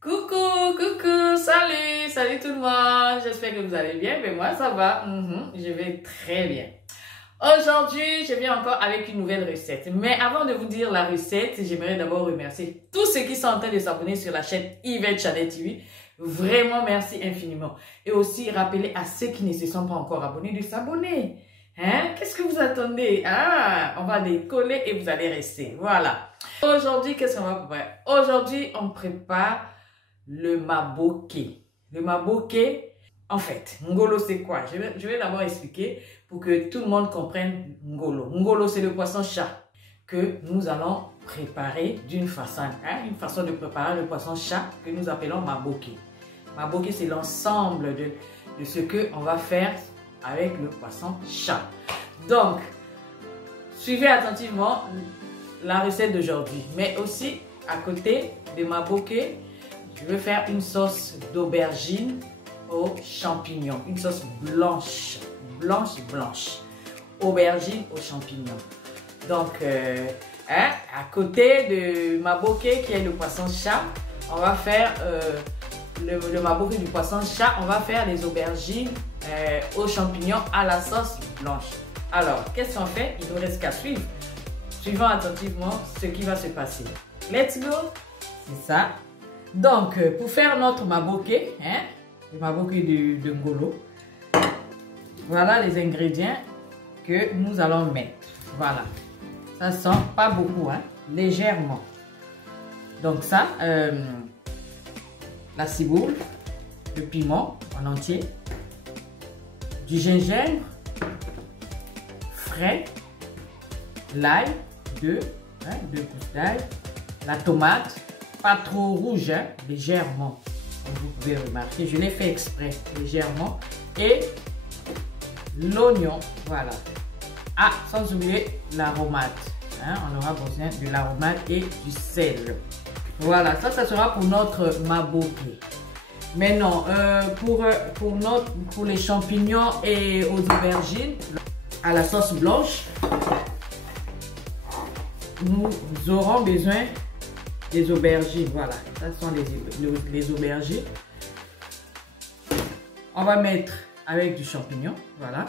Coucou, coucou, salut tout le monde. J'espère que vous allez bien, mais moi ça va, je vais très bien. Aujourd'hui, je viens encore avec une nouvelle recette. Mais avant de vous dire la recette, j'aimerais d'abord remercier tous ceux qui sont en train de s'abonner sur la chaîne Yvette Channel TV. Vraiment, merci infiniment. Et aussi, rappeler à ceux qui ne se sont pas encore abonnés de s'abonner. Hein? Qu'est-ce que vous attendez? Ah, on va les coller et vous allez rester. Voilà. Aujourd'hui, qu'est-ce qu'on va préparer? Aujourd'hui, on prépare le maboké. Le maboké, en fait, ngolo c'est quoi? Je vais d'abord expliquer pour que tout le monde comprenne ngolo. Ngolo, c'est le poisson-chat que nous allons préparer d'une façon, une façon de préparer le poisson-chat que nous appelons maboké. Maboké, c'est l'ensemble de ce qu'on va faire avec le poisson-chat. Donc, suivez attentivement la recette d'aujourd'hui. Mais aussi, à côté de maboké, je vais faire une sauce d'aubergine aux champignons. Une sauce blanche. Aubergine aux champignons. Donc, à côté de maboké, qui est le poisson-chat, on va faire le maboké du poisson-chat. On va faire les aubergines aux champignons à la sauce blanche. Alors, qu'est-ce qu'on fait? Il ne nous reste qu'à suivre. Suivons attentivement ce qui va se passer. Let's go! C'est ça. Donc, pour faire notre maboké, le maboké de ngolo, voilà les ingrédients que nous allons mettre. Voilà. Ça sent pas beaucoup, légèrement. Donc ça, la ciboule, le piment en entier, du gingembre frais, l'ail, deux pousses d'ail, la tomate, pas trop rouge, légèrement, comme vous pouvez remarquer, je l'ai fait exprès, légèrement, et l'oignon, voilà. Ah, sans oublier l'aromate, on aura besoin de l'aromate et du sel. Voilà, ça sera pour notre maboké. Maintenant, pour les champignons et aux aubergines, à la sauce blanche, nous aurons besoin des aubergines. Voilà, ça sont les aubergines. On va mettre avec du champignon. Voilà,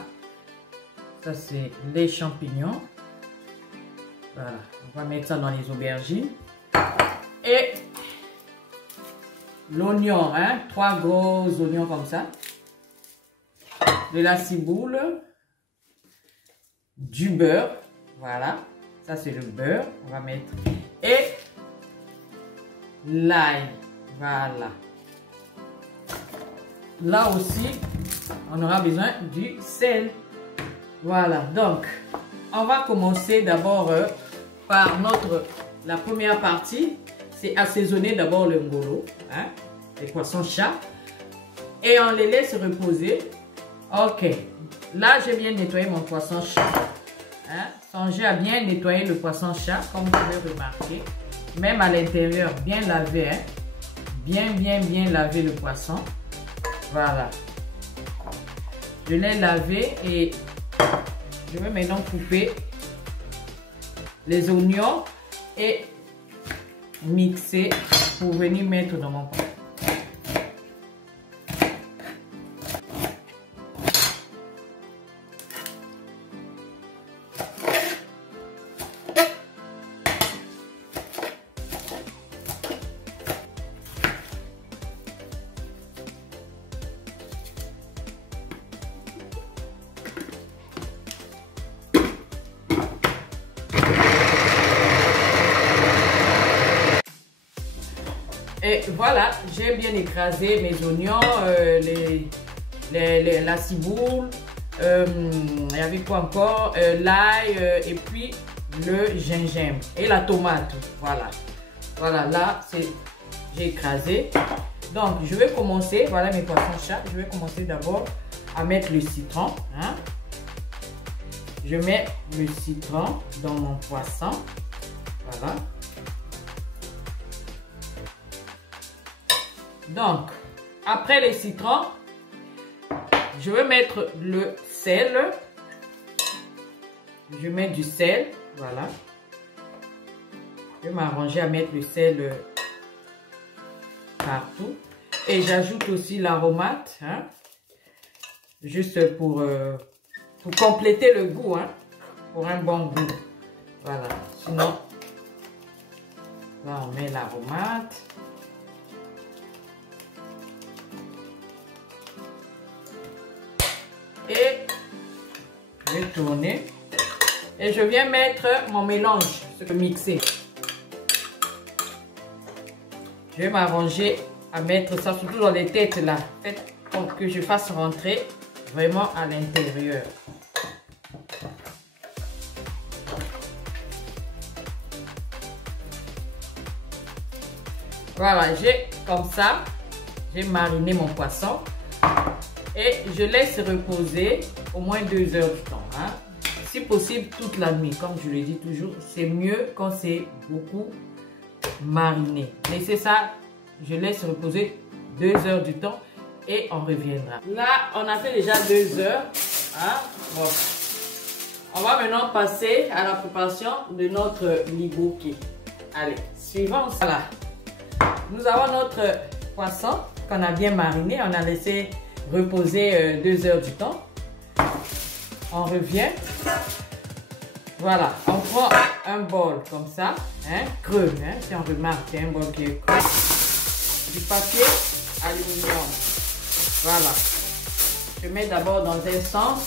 ça c'est les champignons. Voilà, on va mettre ça dans les aubergines. Et l'oignon, 3 gros oignons comme ça. De la ciboule. Du beurre. Voilà, ça c'est le beurre. On va mettre. Et l'ail. Voilà. Là aussi, on aura besoin du sel. Voilà, donc, on va commencer d'abord par la première partie. C'est assaisonner d'abord le ngolo, les poissons-chat. Et on les laisse reposer. Ok, là j'ai bien nettoyé mon poisson-chat. Songez à bien nettoyer le poisson-chat, comme vous pouvez remarquer. Même à l'intérieur, bien lavé. Bien lavé le poisson. Voilà. Je l'ai lavé et je vais maintenant couper les oignons et mixer pour venir mettre dans mon pot. Et voilà, j'ai bien écrasé mes oignons, la ciboule, il y avait quoi encore, l'ail et puis le gingembre et la tomate. Voilà, voilà, là j'ai écrasé. Donc je vais commencer, voilà mes poissons-chat, je vais commencer d'abord à mettre le citron. Je mets le citron dans mon poisson, voilà. Donc, après les citrons, je vais mettre le sel. Je mets du sel, voilà. Je vais m'arranger à mettre le sel partout. Et j'ajoute aussi l'aromate, hein, juste pour compléter le goût, hein, pour un bon goût. Voilà, sinon, là on met l'aromate. Et je vais tourner. Et je viens mettre mon mélange, mixer. Je vais m'arranger à mettre ça surtout dans les têtes là. Faites pour que je fasse rentrer vraiment à l'intérieur. Voilà, j'ai comme ça, j'ai mariné mon poisson et je laisse reposer au moins 2 heures du temps. Hein. Si possible, toute la nuit. Comme je le dis toujours, c'est mieux quand c'est beaucoup mariné. Laissez ça, je laisse reposer 2 heures du temps et on reviendra. Là, on a fait déjà 2 heures. Hein. Bon. On va maintenant passer à la préparation de notre liboké. Allez, suivant. Voilà. Nous avons notre poisson qu'on a bien mariné. On a laissé reposer 2 heures du temps. On revient. Voilà, on prend un bol comme ça, hein, creux, hein, si on remarque, c'est un bol qui est creux. Du papier aluminium. Voilà. Je mets d'abord dans un sens.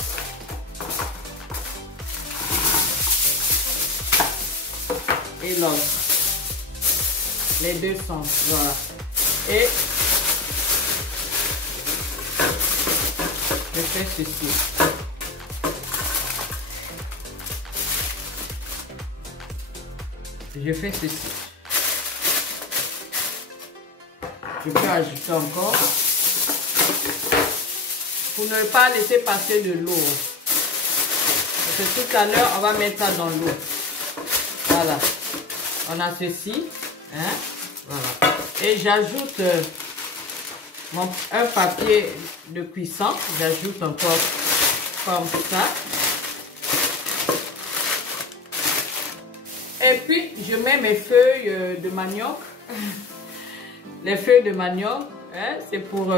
Et l'autre. Les deux sens, voilà. Et je fais ceci. Je fais ceci. Je peux ajouter encore. Pour ne pas laisser passer de l'eau. Parce que tout à l'heure, on va mettre ça dans l'eau. Voilà. On a ceci. Hein? Voilà. Et j'ajoute un papier de cuisson. J'ajoute encore comme ça. Et puis, je mets mes feuilles de manioc. Les feuilles de manioc, hein, c'est pour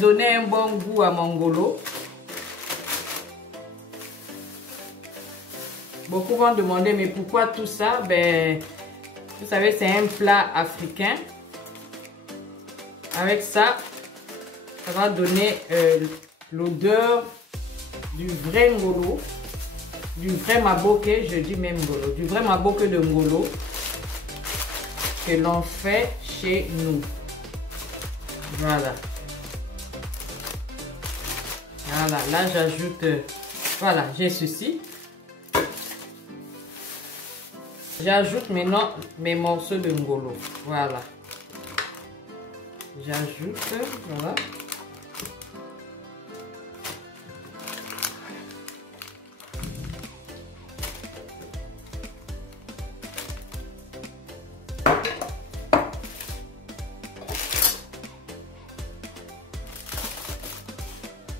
donner un bon goût à mon golo. Beaucoup vont demander, mais pourquoi tout ça? Ben, vous savez, c'est un plat africain. Avec ça, ça va donner l'odeur du vrai ngolo. Du vrai maboké, je dis même ngolo. Du vrai maboké de ngolo que l'on fait chez nous. Voilà. Voilà, là j'ajoute, voilà, j'ai ceci. J'ajoute maintenant mes morceaux de ngolo. Voilà. J'ajoute, voilà.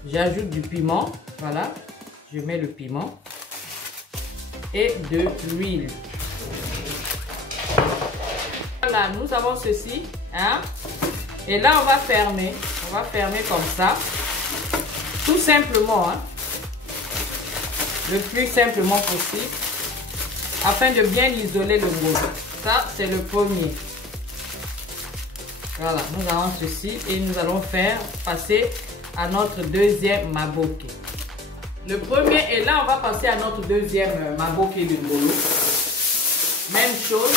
J'ajoute du piment, voilà, je mets le piment et de l'huile. Voilà, nous avons ceci, hein, et là on va fermer comme ça, tout simplement, hein, le plus simplement possible, afin de bien isoler le ngolo. Ça, c'est le premier. Voilà, nous avons ceci et nous allons faire passer à notre deuxième maboké. Le premier, et là on va passer à notre deuxième maboké de ngolo. Même chose,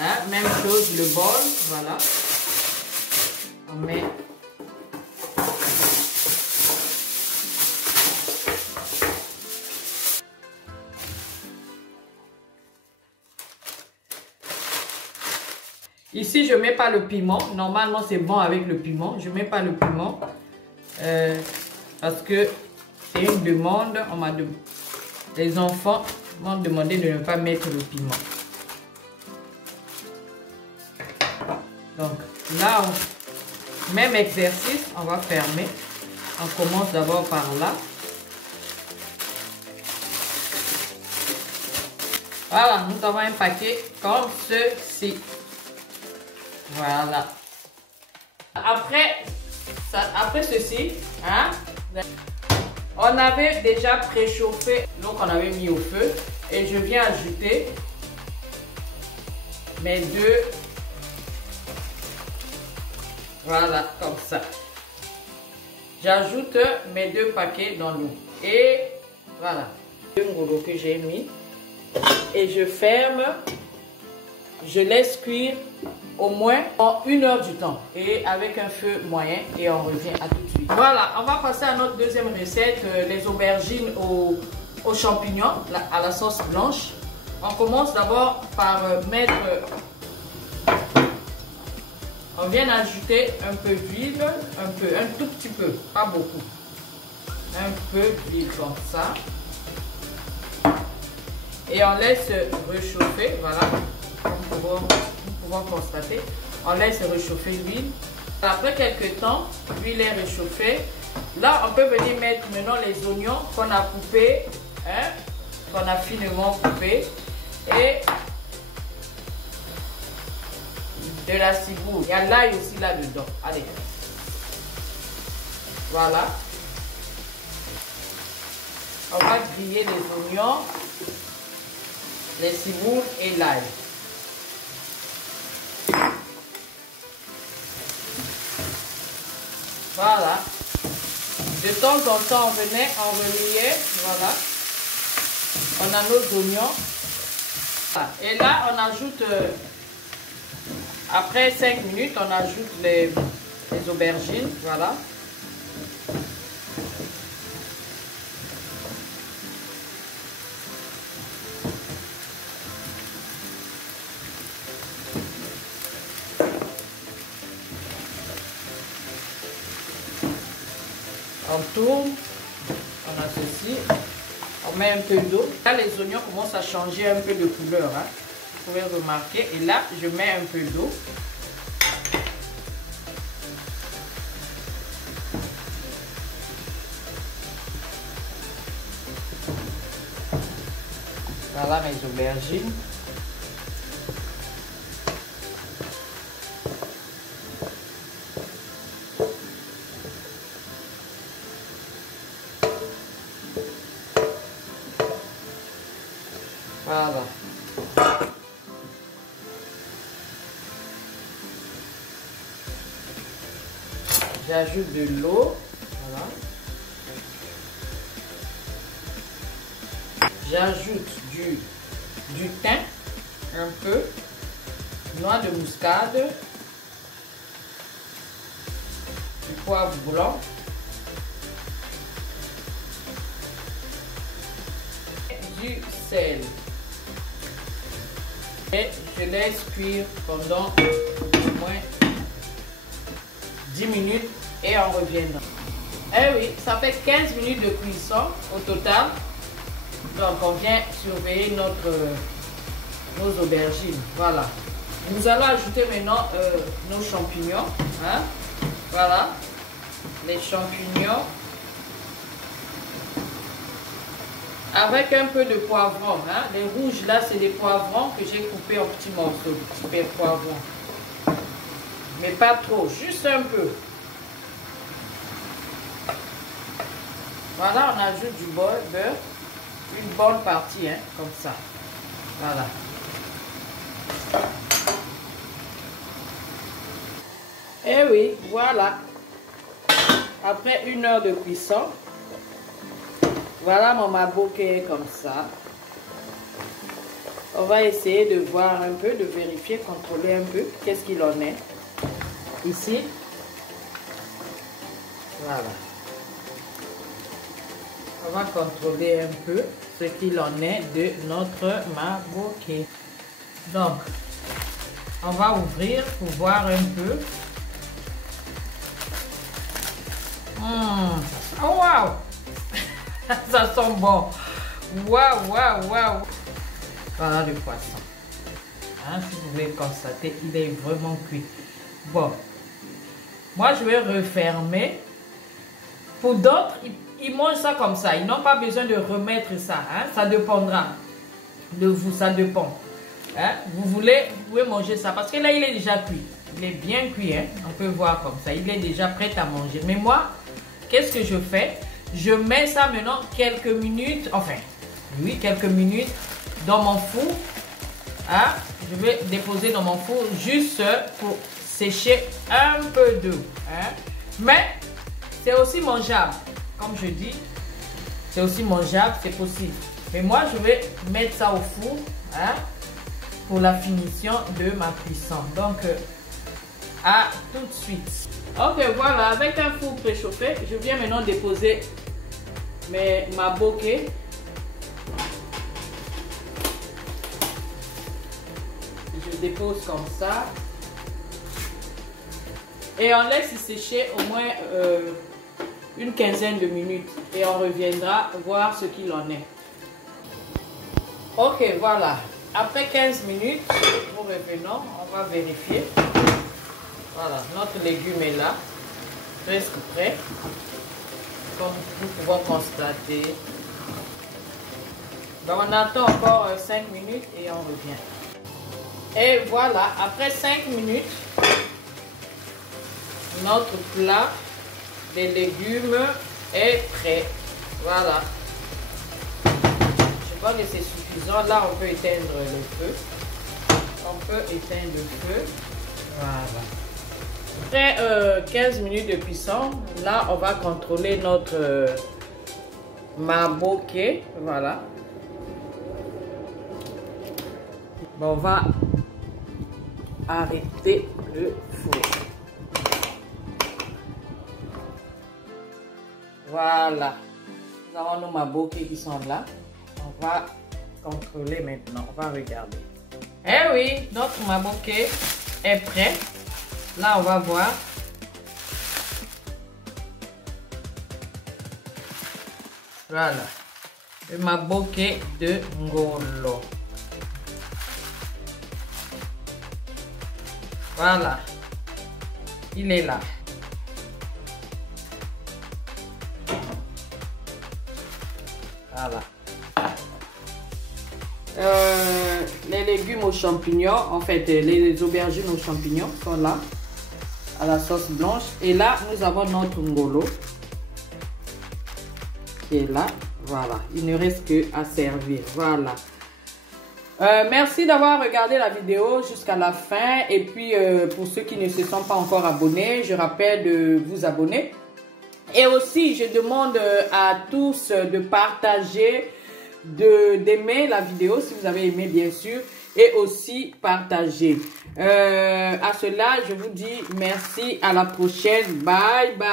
hein, même chose, le bol, voilà. On met ici, je ne mets pas le piment. Normalement, c'est bon avec le piment. Je ne mets pas le piment parce que c'est une demande. Les enfants m'ont demandé de ne pas mettre le piment. Donc là, même exercice, on va fermer. On commence d'abord par là. Voilà, nous avons un paquet comme ceci. Voilà. Après ceci, hein, on avait déjà préchauffé, donc on avait mis au feu. Et je viens ajouter mes deux. Voilà, comme ça. J'ajoute mes 2 paquets dans l'eau. Et voilà. 2 ngolo que j'ai mis. Et je ferme. Je laisse cuire au moins en 1 heure du temps. Et avec un feu moyen. Et on revient à tout de suite. Voilà, on va passer à notre deuxième recette. Les aubergines aux champignons, à la sauce blanche. On commence d'abord par mettre... On vient d'ajouter un peu d'huile, un tout petit peu, pas beaucoup. Un peu d'huile comme ça. Et on laisse réchauffer, voilà, comme nous pouvons constater. On laisse réchauffer l'huile. Après quelques temps, l'huile est réchauffée. Là, on peut venir mettre maintenant les oignons qu'on a coupés, hein, qu'on a finement coupés. Et de la ciboule. Il y a l'ail aussi là-dedans. Allez. Voilà. On va griller les oignons, les ciboules et l'ail. Voilà. De temps en temps, on venait, on reliait. Voilà. On a nos oignons. Et là, on ajoute... Après 5 minutes, on ajoute les aubergines, voilà. On tourne, on a ceci, on met un peu d'eau. Là, les oignons commencent à changer un peu de couleur, hein. Vous pouvez remarquer. Et là, je mets un peu d'eau. Voilà mes aubergines. Voilà. J'ajoute de l'eau. Voilà. J'ajoute du thym, un peu, noix de muscade, du poivre blanc, du sel. Et je laisse cuire pendant au moins 10 minutes et on reviendra. Eh oui, ça fait 15 minutes de cuisson au total. Donc on vient surveiller nos aubergines. Voilà. Nous allons ajouter maintenant nos champignons. Hein? Voilà. Les champignons. Avec un peu de poivron. Hein? Les rouges là, c'est des poivrons que j'ai coupés en petits morceaux. Petits poivrons. Mais pas trop, juste un peu. Voilà, on ajoute du beurre. Une bonne partie, hein, comme ça. Voilà. Et oui, voilà. Après 1 heure de cuisson, voilà mon maboké comme ça. On va essayer de voir un peu, de vérifier, contrôler un peu qu'est-ce qu'il en est. Ici. Voilà. On va contrôler un peu ce qu'il en est de notre maboké. Donc, on va ouvrir pour voir un peu. Oh, waouh! Ça sent bon. Waouh, waouh, waouh! Voilà le poisson. Hein, si vous pouvez constater, il est vraiment cuit. Bon. Moi, je vais refermer. Pour d'autres, ils mangent ça comme ça. Ils n'ont pas besoin de remettre ça. Hein? Ça dépendra de vous. Ça dépend. Hein? Vous pouvez manger ça. Parce que là, il est déjà cuit. il est bien cuit, hein. On peut voir comme ça. Il est déjà prêt à manger. Mais moi, qu'est-ce que je fais? Je mets ça maintenant quelques minutes, enfin, oui, quelques minutes dans mon four. Hein? Je vais déposer dans mon four juste pour sécher un peu d'eau. Hein? Mais c'est aussi mangeable. Comme je dis, c'est aussi mangeable, c'est possible. Mais moi, je vais mettre ça au four, hein, pour la finition de ma cuisson. Donc, à tout de suite. Ok, voilà, avec un four préchauffé, je viens maintenant déposer ma bokeh. Je dépose comme ça. Et on laisse sécher au moins une quinzaine de minutes. Et on reviendra voir ce qu'il en est. Ok, voilà. Après 15 minutes, nous revenons. On va vérifier. Voilà, notre légume est là. Presque prêt. Comme nous pouvons constater. Donc on attend encore 5 minutes et on revient. Et voilà, après 5 minutes, notre plat des légumes est prêt. Voilà. Je crois que c'est suffisant. Là, on peut éteindre le feu. On peut éteindre le feu. Voilà. Après 15 minutes de cuisson, là, on va contrôler notre ma bokeh. Voilà. Bon, on va arrêter le four. Voilà. Nous avons nos mabokeh qui sont là. On va contrôler maintenant. On va regarder. Eh oui, notre mabokeh est prêt. Là, on va voir. Voilà. Le mabokeh de Ngolo. Voilà. Il est là. Voilà. Les légumes aux champignons, en fait, les aubergines aux champignons sont là, à la sauce blanche. Et là, nous avons notre ngolo qui est là. Voilà. Il ne reste que à servir. Voilà. Merci d'avoir regardé la vidéo jusqu'à la fin. Et puis, pour ceux qui ne se sont pas encore abonnés, je rappelle de vous abonner. Et aussi, je demande à tous de partager, d'aimer la vidéo si vous avez aimé, bien sûr. Et aussi partager. À cela, je vous dis merci. À la prochaine. Bye bye.